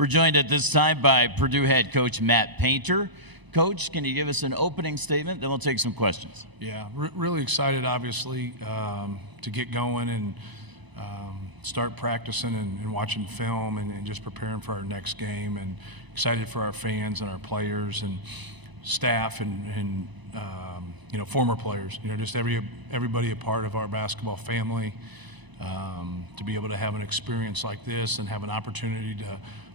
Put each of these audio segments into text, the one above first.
We're joined at this time by Purdue head coach Matt Painter. Coach, can you give us an opening statement? Then we'll take some questions. Yeah, really excited, obviously, to get going and start practicing and watching film and just preparing for our next game, and excited for our fans and our players and staff and former players. Just everybody a part of our basketball family. To be able to have an experience like this and have an opportunity to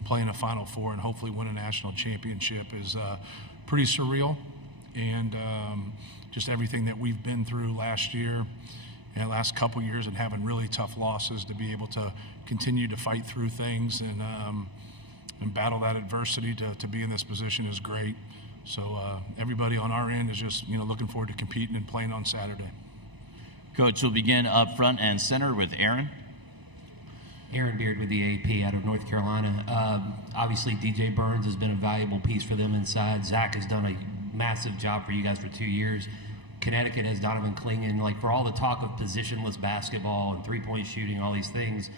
play in a Final Four and hopefully win a national championship is pretty surreal. And just everything that we've been through last year and last couple years, and having really tough losses, to be able to continue to fight through things and battle that adversity to be in this position is great. So everybody on our end is just looking forward to competing and playing on Saturday. Coach, we'll begin up front and center with Aaron. Aaron Beard with the AP out of North Carolina. Obviously, DJ Burns has been a valuable piece for them inside. Zach has done a massive job for you guys for 2 years. Connecticut has Donovan Clingan. Like, for all the talk of positionless basketball and three-point shooting, all these things,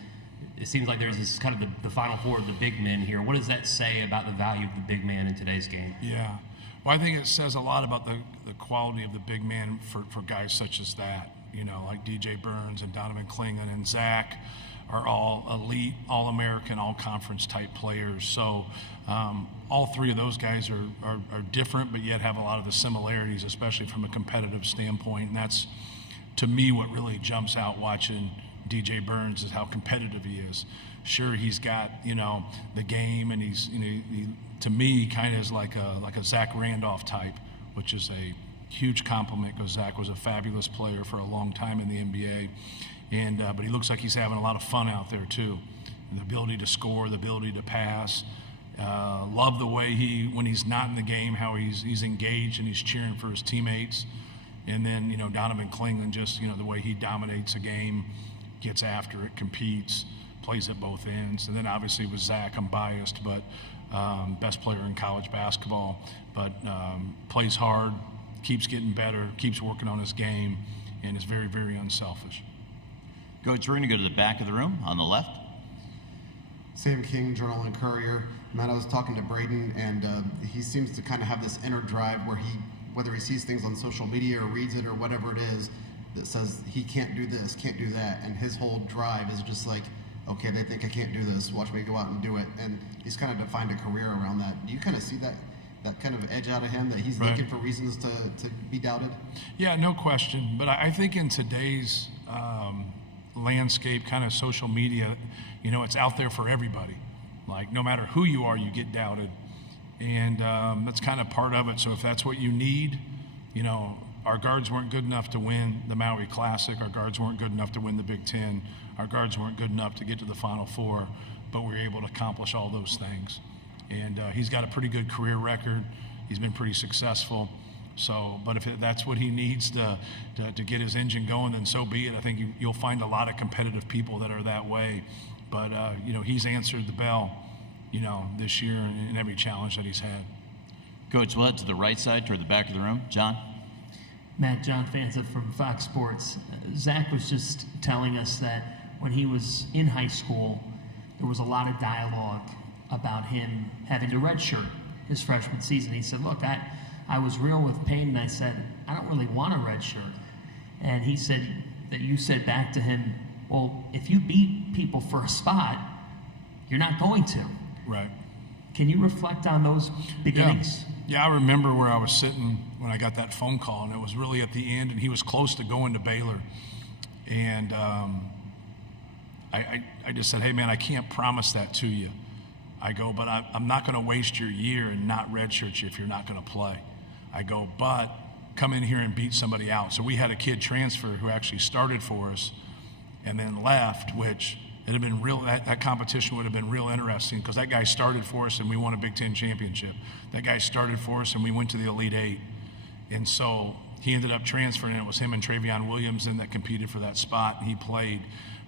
it seems like there's this kind of the Final Four of the big men here. What does that say about the value of the big man in today's game? Yeah. Well, I think it says a lot about the quality of the big man for guys such as that. Like DJ Burns and Donovan Clingan and Zach are all elite, all-American, all-conference type players. So all three of those guys are different, but yet have a lot of the similarities, especially from a competitive standpoint. And that's, to me, what really jumps out watching DJ Burns, is how competitive he is. Sure, he's got, the game, and he's, he, to me, kind of is like a Zach Randolph type, which is a huge compliment, because Zach was a fabulous player for a long time in the NBA. And but he looks like he's having a lot of fun out there too. The ability to score, the ability to pass. Love the way when he's not in the game, how he's engaged and he's cheering for his teammates. And then Donovan Clingan, just the way he dominates a game, gets after it, competes, plays at both ends. And then obviously with Zach, I'm biased, but best player in college basketball, but plays hard, keeps getting better, keeps working on his game, and is very, very unselfish. Coach, we're going to go to the back of the room on the left. Sam King, Journal and Courier. Matt, I was talking to Braden, and he seems to kind of have this inner drive where whether he sees things on social media or reads it or whatever it is, that says he can't do this, can't do that, and his whole drive is just like, okay, they think I can't do this, watch me go out and do it. And he's kind of defined a career around that. Do you kind of see that kind of edge out of him, that he's looking for reasons to be doubted? Yeah, no question. But I think in today's landscape, kind of social media, it's out there for everybody. Like, no matter who you are, you get doubted. And that's kind of part of it. So if that's what you need, our guards weren't good enough to win the Maui Classic. Our guards weren't good enough to win the Big Ten. Our guards weren't good enough to get to the Final Four, but we were able to accomplish all those things. And he's got a pretty good career record. He's been pretty successful. So, but if that's what he needs to get his engine going, then so be it. I think you'll find a lot of competitive people that are that way. But, he's answered the bell, this year in every challenge that he's had. Coach, we'll head to the right side toward the back of the room. John? Matt, John Fanta from Fox Sports. Zach was just telling us that when he was in high school, there was a lot of dialogue about him having to redshirt his freshman season. He said, look, I was real with Payne, and I said, I don't really want a redshirt. And he said that you said back to him, well, if you beat people for a spot, you're not going to. Right. Can you reflect on those beginnings? Yeah, I remember where I was sitting when I got that phone call, and it was really at the end, and he was close to going to Baylor. And I just said, hey, man, I can't promise that to you. I go, but I'm not going to waste your year and not redshirt you if you're not going to play. I go, but come in here and beat somebody out. So we had a kid transfer who actually started for us and then left, which it had been real. That competition would have been real interesting, because that guy started for us and we won a Big Ten championship. That guy started for us and we went to the Elite Eight. And so he ended up transferring, and it was him and Travion Williamson that competed for that spot, and he played.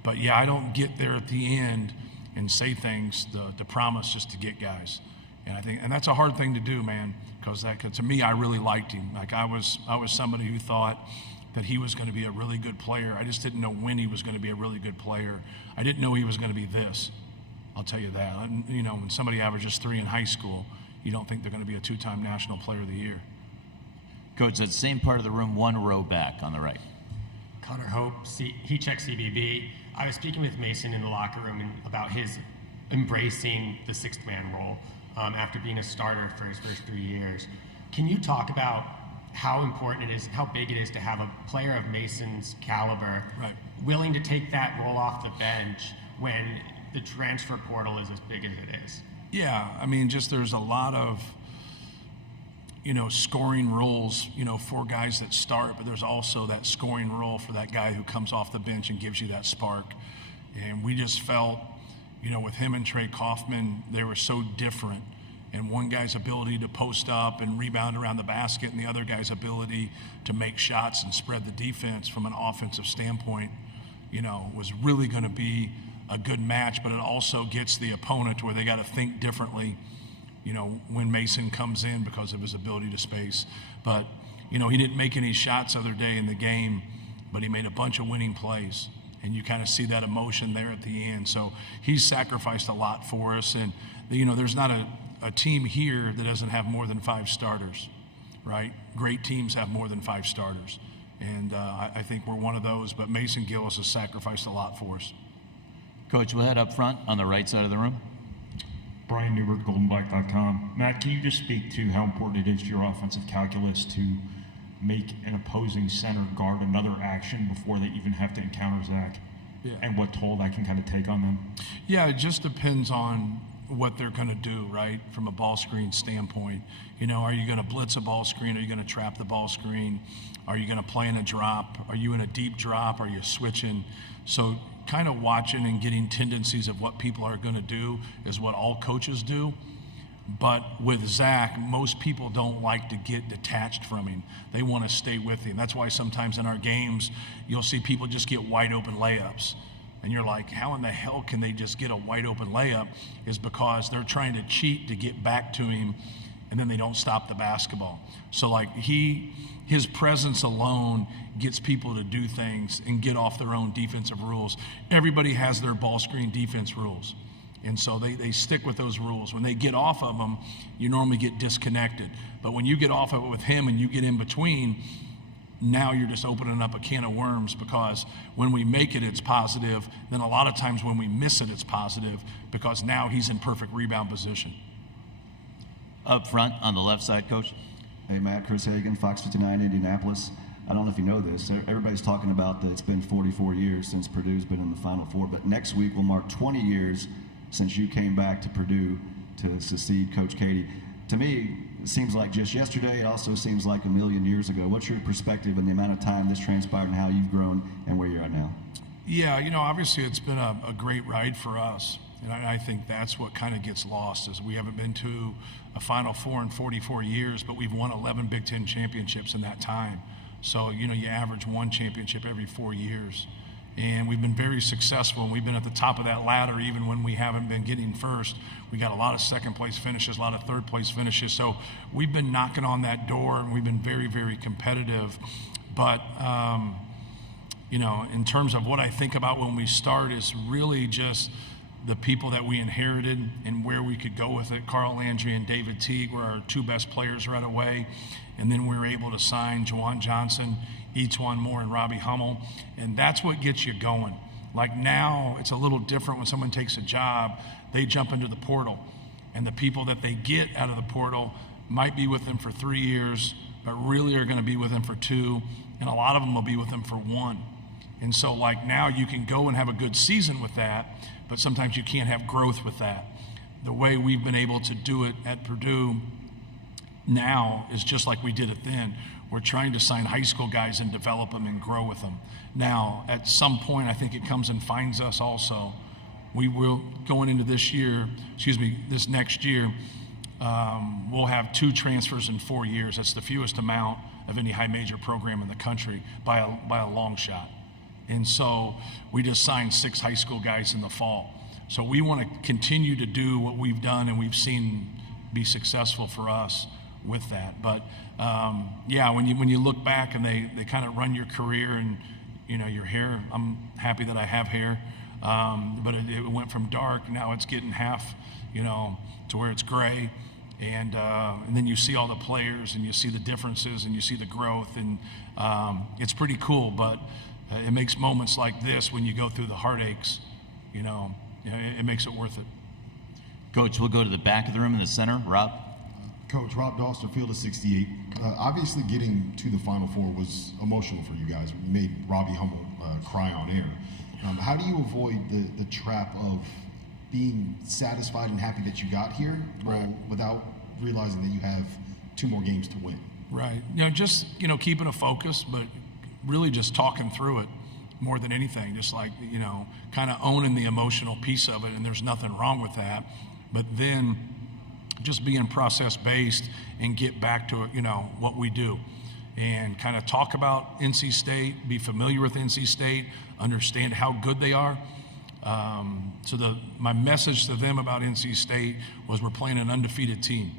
But yeah, I don't get there at the end and say things to promise just to get guys. And that's a hard thing to do, man, because to me, I really liked him. Like, I was somebody who thought that he was going to be a really good player. I just didn't know when he was going to be a really good player. I didn't know he was going to be this. I'll tell you that. And, you know, when somebody averages 3 in high school, you don't think they're going to be a 2-time National Player of the Year. Coach, that same part of the room, one row back on the right. Connor Hope, he checked CBB. I was speaking with Mason in the locker room about his embracing the sixth man role after being a starter for his first 3 years. Can you talk about how important it is, how big it is to have a player of Mason's caliber willing to take that role off the bench when the transfer portal is as big as it is? Yeah, I mean, just there's a lot of, you know, scoring roles, you know, for guys that start, but there's also that scoring role for that guy who comes off the bench and gives you that spark. And we just felt, you know, with him and Trey Kaufman, they were so different. And one guy's ability to post up and rebound around the basket, and the other guy's ability to make shots and spread the defense from an offensive standpoint, you know, was really going to be a good match. But it also gets the opponent where they got to think differently, you know, when Mason comes in because of his ability to space. But, you know, he didn't make any shots the other day in the game, but he made a bunch of winning plays. And you kind of see that emotion there at the end. So he's sacrificed a lot for us. And, you know, there's not a team here that doesn't have more than 5 starters, right? Great teams have more than 5 starters. And I think we're one of those. But Mason Gillis has sacrificed a lot for us. Coach, we'll head up front on the right side of the room. Brian Newbert, goldenblack.com. Matt, can you just speak to how important it is to your offensive calculus to make an opposing center guard another action before they even have to encounter Zach? Yeah. And what toll that can kind of take on them? Yeah, it just depends on what they're going to do, right, from a ball screen standpoint. You know, are you going to blitz a ball screen? Are you going to trap the ball screen? Are you going to play in a drop? Are you in a deep drop? Are you switching? So kind of watching and getting tendencies of what people are going to do is what all coaches do. But with Zach, most people don't like to get detached from him. They want to stay with him. That's why sometimes in our games, you'll see people just get wide open layups. And you're like, how in the hell can they just get a wide open layup? Is because they're trying to cheat to get back to him, and then they don't stop the basketball. So like his presence alone gets people to do things and get off their own defensive rules. Everybody has their ball screen defense rules. And so they stick with those rules. When they get off of them, you normally get disconnected. But when you get off of it with him and you get in between, now you're just opening up a can of worms, because when we make it, it's positive. Then a lot of times when we miss it, it's positive, because now he's in perfect rebound position. Up front on the left side, Coach. Hey, Matt, Chris Hagan, Fox 59, Indianapolis. I don't know if you know this. Everybody's talking about that it's been 44 years since Purdue's been in the Final Four, but next week will mark 20 years since you came back to Purdue to succeed Coach Cady. To me, it seems like just yesterday. It also seems like a million years ago. What's your perspective on the amount of time this transpired and how you've grown and where you're at now? Yeah, you know, obviously it's been a great ride for us. And I think that's what kind of gets lost, is we haven't been to a Final Four in 44 years, but we've won 11 Big Ten championships in that time. So, you know, you average 1 championship every 4 years. And we've been very successful, and we've been at the top of that ladder even when we haven't been getting first. We got a lot of second-place finishes, a lot of third-place finishes. So we've been knocking on that door, and we've been very, very competitive. But, you know, in terms of what I think about when we start is really just the people that we inherited and where we could go with it. Carl Landry and David Teague were our 2 best players right away. And then we were able to sign Juwan Johnson, Etuan Moore, and Robbie Hummel. And that's what gets you going. Like now, it's a little different when someone takes a job. They jump into the portal. And the people that they get out of the portal might be with them for 3 years, but really are going to be with them for 2. And a lot of them will be with them for 1. And so like now you can go and have a good season with that, but sometimes you can't have growth with that. The way we've been able to do it at Purdue now is just like we did it then. We're trying to sign high school guys and develop them and grow with them. Now, at some point, I think it comes and finds us also. We will, going into this next year, we'll have 2 transfers in 4 years. That's the fewest amount of any high major program in the country by a long shot. And so we just signed 6 high school guys in the fall. So we want to continue to do what we've done and we've seen be successful for us with that. But yeah, when you look back and they kind of run your career and, you know, your hair, I'm happy that I have hair. but it went from dark. Now it's getting half, to where it's gray. And then you see all the players, and you see the differences, and you see the growth, and it's pretty cool. But it makes moments like this, when you go through the heartaches, it makes it worth it. Coach, we'll go to the back of the room in the center. Rob? Coach, Rob Doster, Field of 68. Obviously, getting to the Final Four was emotional for you guys. You made Robbie Hummel cry on air. How do you avoid the trap of being satisfied and happy that you got here, without realizing that you have 2 more games to win? Right. Just keeping a focus, but really just talking through it more than anything. Just like kind of owning the emotional piece of it, and there's nothing wrong with that. But then just being process-based and get back to what we do, and kind of talk about NC State, be familiar with NC State, understand how good they are. So my message to them about NC State was, we're playing an undefeated team.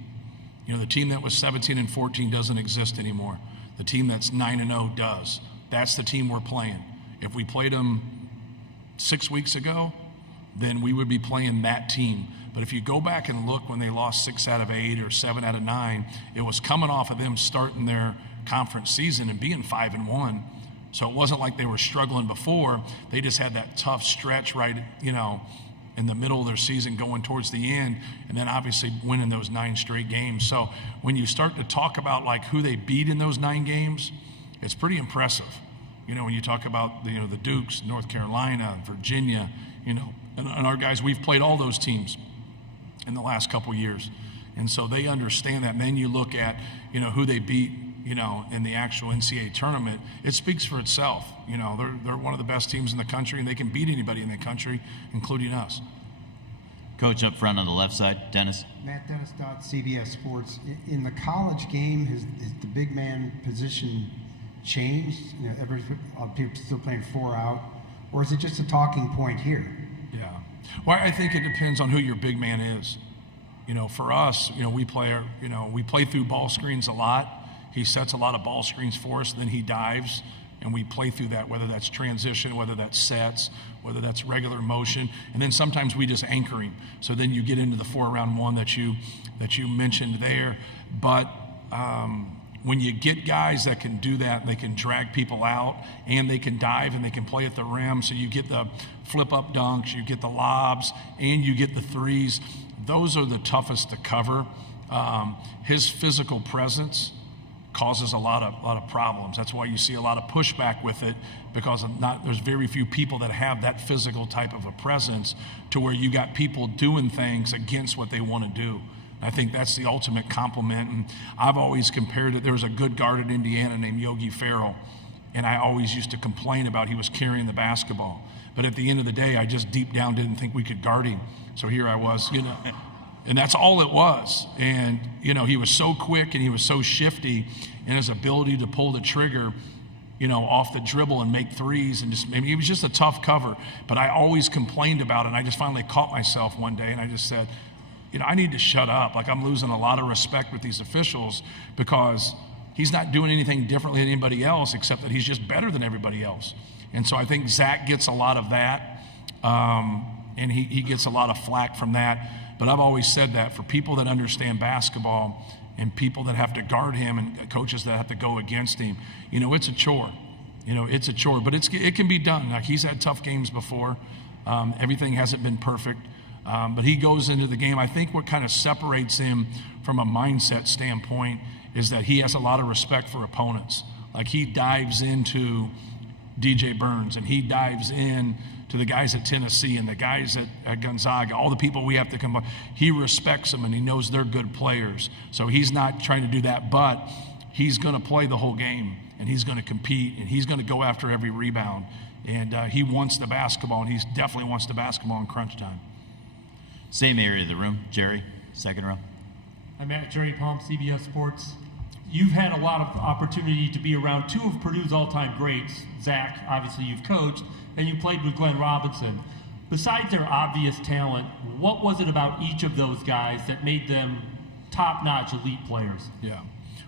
The team that was 17-14 doesn't exist anymore. The team that's 9-0 does. That's the team we're playing. If we played them 6 weeks ago, then we would be playing that team. But if you go back and look when they lost 6 out of 8 or 7 out of 9, it was coming off of them starting their conference season and being 5-1. So it wasn't like they were struggling before. They just had that tough stretch right, in the middle of their season going towards the end, and then obviously winning those 9 straight games. So when you start to talk about like who they beat in those 9 games, it's pretty impressive. When you talk about the Dukes, North Carolina, Virginia, and our guys, we've played all those teams in the last couple years. And so they understand that. And then you look at, who they beat, in the actual NCAA tournament. It speaks for itself. They're one of the best teams in the country, and they can beat anybody in the country, including us. Coach, up front on the left side, Dennis. Matt Dennis, CBS Sports. In the college game, has the big man position changed? People still playing 4 out, or is it just a talking point here? Yeah. Well, I think it depends on who your big man is. For us, we play through ball screens a lot. He sets a lot of ball screens for us, then he dives, and we play through that, whether that's transition, whether that's sets, whether that's regular motion, and then sometimes we just anchor him. So then you get into the 4-round-1 that you mentioned there. But when you get guys that can do that, they can drag people out, and they can dive, and they can play at the rim, so you get the flip-up dunks, you get the lobs, and you get the threes. Those are the toughest to cover. His physical presence causes a lot of problems. That's why you see a lot of pushback with it, because there's very few people that have that physical type of a presence to where you got people doing things against what they want to do. I think that's the ultimate compliment. And I've always compared it. There was a good guard in Indiana named Yogi Ferrell, and I always used to complain about he was carrying the basketball. But at the end of the day, I just deep down didn't think we could guard him. So here I was, and that's all it was. And, he was so quick, and he was so shifty in his ability to pull the trigger, off the dribble and make threes. And he was just a tough cover. But I always complained about it. And I just finally caught myself one day, and I just said, I need to shut up. Like, I'm losing a lot of respect with these officials, because he's not doing anything differently than anybody else, except that he's just better than everybody else. And so I think Zach gets a lot of that, and he gets a lot of flack from that. But I've always said that for people that understand basketball and people that have to guard him and coaches that have to go against him, it's a chore. It's a chore, but it can be done. Like, he's had tough games before. Everything hasn't been perfect, but he goes into the game. I think what kind of separates him from a mindset standpoint is that he has a lot of respect for opponents. Like, he dives into DJ Burns, and he dives in to the guys at Tennessee and the guys at Gonzaga, all the people we have to come. He respects them, and he knows they're good players. So he's not trying to do that, but he's going to play the whole game, and he's going to compete, and he's going to go after every rebound. And he wants the basketball, and he definitely wants the basketball in crunch time. Same area of the room. Jerry, second row. I'm at Jerry Palm, CBS Sports. You've had a lot of opportunity to be around 2 of Purdue's all-time greats. Zach, obviously you've coached, and you played with Glenn Robinson. Besides their obvious talent, what was it about each of those guys that made them top-notch elite players? Yeah.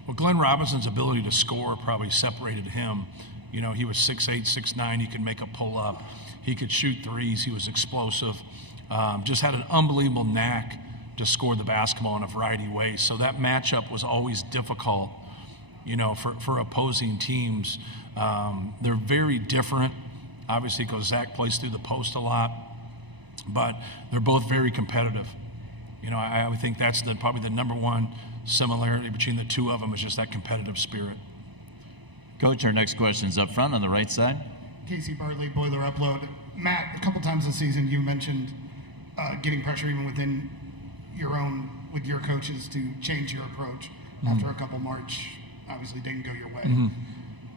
Well, Glenn Robinson's ability to score probably separated him. He was 6'8", 6'9", he could make a pull-up. He could shoot threes. He was explosive. Just had an unbelievable knack to score the basketball in a variety of ways. So that matchup was always difficult, for opposing teams. They're very different, obviously, because Zach plays through the post a lot, but they're both very competitive. I would think that's probably the number one similarity between the two of them is just that competitive spirit. Coach, our next question is up front on the right side. Casey Bartley, Boiler Upload. Matt, a couple times this season you mentioned getting pressure even within with your coaches to change your approach after a couple March obviously didn't go your way.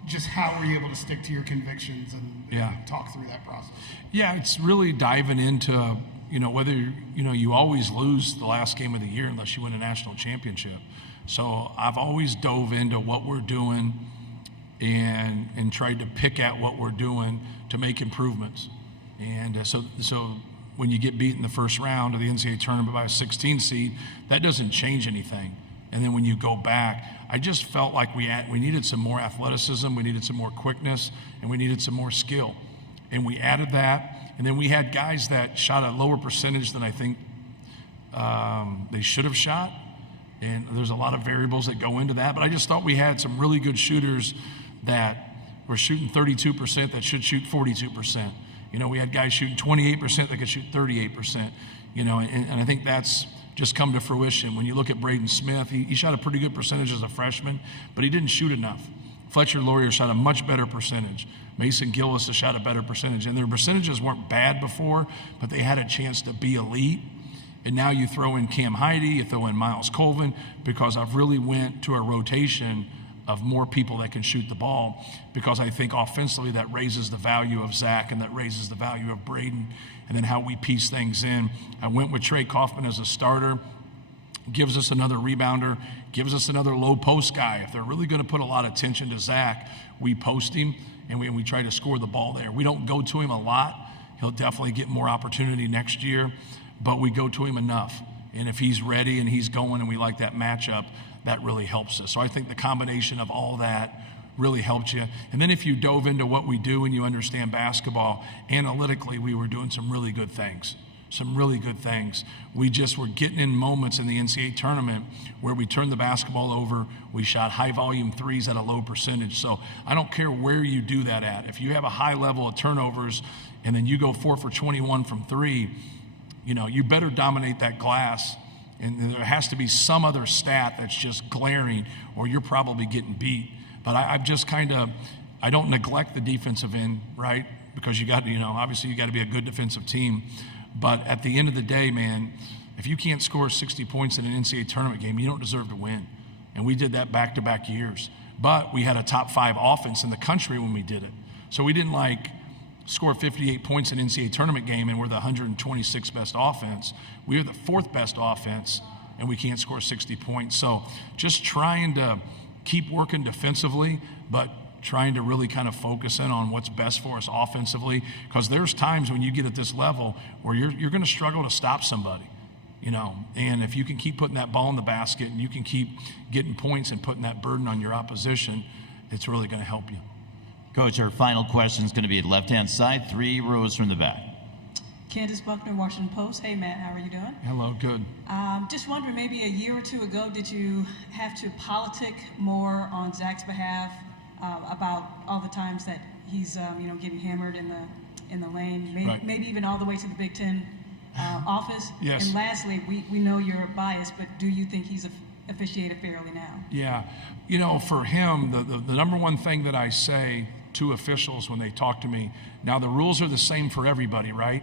Just how were you able to stick to your convictions and talk through that process? Yeah, it's really diving into, whether, you always lose the last game of the year unless you win a national championship. So I've always dove into what we're doing and tried to pick at what we're doing to make improvements. And so when you get beat in the first round of the NCAA tournament by a 16 seed, that doesn't change anything. And then when you go back, I just felt like we needed some more athleticism, we needed some more quickness, and we needed some more skill. And we added that. And then we had guys that shot a lower percentage than I think they should have shot. And there's a lot of variables that go into that. But I just thought we had some really good shooters that were shooting 32% that should shoot 42%. We had guys shooting 28% that could shoot 38%. And I think that's just come to fruition. When you look at Braden Smith, he shot a pretty good percentage as a freshman, but he didn't shoot enough. Fletcher Laurier shot a much better percentage. Mason Gillis has shot a better percentage. And their percentages weren't bad before, but they had a chance to be elite. And now you throw in Cam Heide, you throw in Miles Colvin, because I've really went to a rotation of more people that can shoot the ball, because I think offensively that raises the value of Zach and that raises the value of Braden, and then how we piece things in. I went with Trey Kaufman as a starter, gives us another rebounder, gives us another low post guy. If they're really going to put a lot of attention to Zach, we post him and we try to score the ball there. We don't go to him a lot. He'll definitely get more opportunity next year, but we go to him enough. And if he's ready and he's going and we like that matchup, that really helps us. So I think the combination of all that really helped you. And then if you dove into what we do and you understand basketball, analytically, we were doing some really good things. We just were getting in moments in the NCAA tournament where we turned the basketball over, we shot high volume threes at a low percentage. So I don't care where you do that at. If you have a high level of turnovers and then you go 4 for 21 from three, you better dominate that glass. And there has to be some other stat that's just glaring, or you're probably getting beat. But I've just I don't neglect the defensive end, right? Because you got to, obviously you got to be a good defensive team. But at the end of the day, man, if you can't score 60 points in an NCAA tournament game, you don't deserve to win. And we did that back-to-back years. But we had a top 5 offense in the country when we did it. So we didn't score 58 points in an NCAA tournament game and we're the 126th best offense. We were the 4th best offense and we can't score 60 points. So just trying to keep working defensively, but trying to really kind of focus in on what's best for us offensively, because there's times when you get at this level where you're going to struggle to stop somebody, and if you can keep putting that ball in the basket and you can keep getting points and putting that burden on your opposition, it's really going to help you. Coach, our final question is going to be at left-hand side, 3 rows from the back. Candace Buckner, Washington Post. Hey, Matt, how are you doing? Hello, good. Just wondering, maybe a year or two ago, did you have to politic more on Zach's behalf about all the times that he's, getting hammered in the lane, maybe even all the way to the Big Ten office? Yes. And lastly, we know you're biased, but do you think he's officiated fairly now? Yeah. For him, the number one thing that I say to officials when they talk to me, now the rules are the same for everybody, right?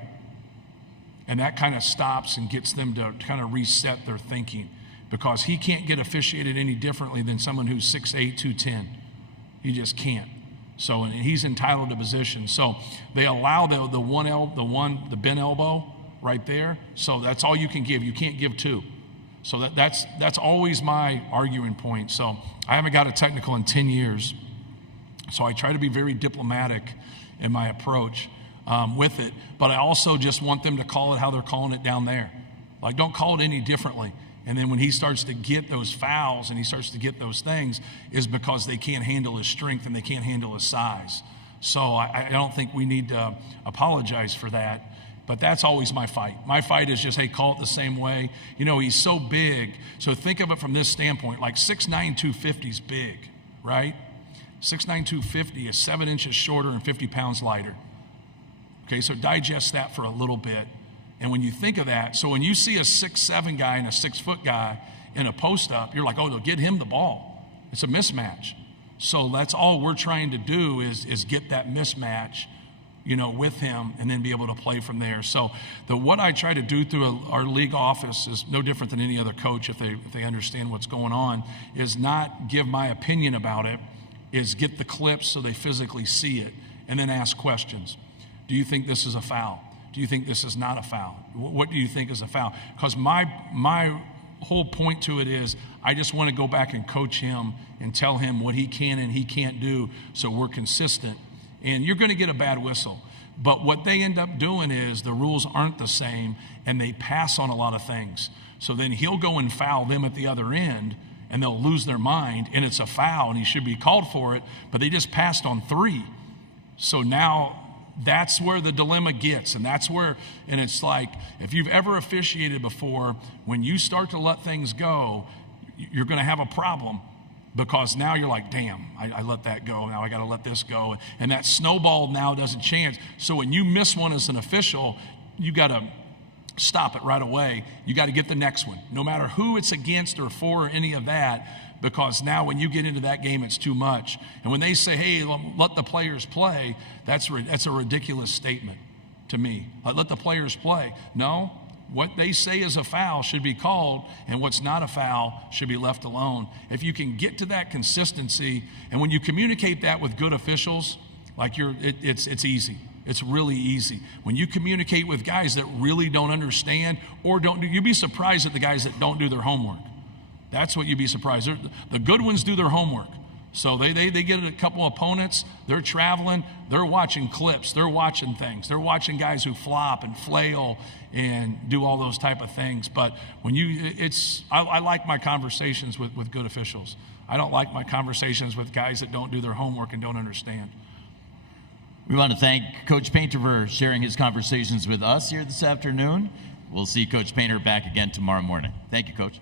And that kind of stops and gets them to kind of reset their thinking, because he can't get officiated any differently than someone who's 6'8", 210. He just can't. So, and he's entitled to position. So they allow the bent elbow right there. So that's all you can give. You can't give 2. So that's always my arguing point. So I haven't got a technical in 10 years. So I try to be very diplomatic in my approach with it. But I also just want them to call it how they're calling it down there. Don't call it any differently. And then when he starts to get those fouls and he starts to get those things, is because they can't handle his strength and they can't handle his size. So I don't think we need to apologize for that. But that's always my fight. My fight is just, hey, call it the same way. You know, he's so big. So think of it from this standpoint. Like 6'9", 250 is big, right? 6'9", 250 is 7 inches shorter and 50 pounds lighter. Okay, so digest that for a little bit. And when you think of that, so when you see a 6'7" guy and a 6-foot guy in a post-up, you're like, oh, they'll get him the ball. It's a mismatch. So that's all we're trying to do is get that mismatch, you know, with him, and then be able to play from there. So what I try to do through our league office is no different than any other coach if they understand what's going on, is not give my opinion about it, is get the clips so they physically see it, and then ask questions. Do you think this is a foul? Do you think this is not a foul? What do you think is a foul? Because my whole point to it is I just want to go back and coach him and tell him what he can and he can't do so we're consistent. And you're going to get a bad whistle. But what they end up doing is the rules aren't the same, and they pass on a lot of things. So then he'll go and foul them at the other end, and they'll lose their mind, and it's a foul, and he should be called for it, but they just passed on 3. So now that's where the dilemma gets, and that's where, and it's like, if you've ever officiated before, when you start to let things go, you're going to have a problem. Because now you're like, damn, I let that go. Now I got to let this go. And that snowball now doesn't chance. So when you miss one as an official, you got to stop it right away. You got to get the next one, no matter who it's against or for or any of that, because now when you get into that game, it's too much. And when they say, hey, let the players play, that's a ridiculous statement to me. Let the players play. No. What they say is a foul should be called, and what's not a foul should be left alone. If you can get to that consistency, and when you communicate that with good officials, like it's easy. It's really easy. When you communicate with guys that really don't understand or don't do, you'd be surprised at the guys that don't do their homework. That's what you'd be surprised. The good ones do their homework. So they get a couple opponents, they're traveling, they're watching clips, they're watching things. They're watching guys who flop and flail and do all those type of things. But when I like my conversations with good officials. I don't like my conversations with guys that don't do their homework and don't understand. We want to thank Coach Painter for sharing his conversations with us here this afternoon. We'll see Coach Painter back again tomorrow morning. Thank you, Coach.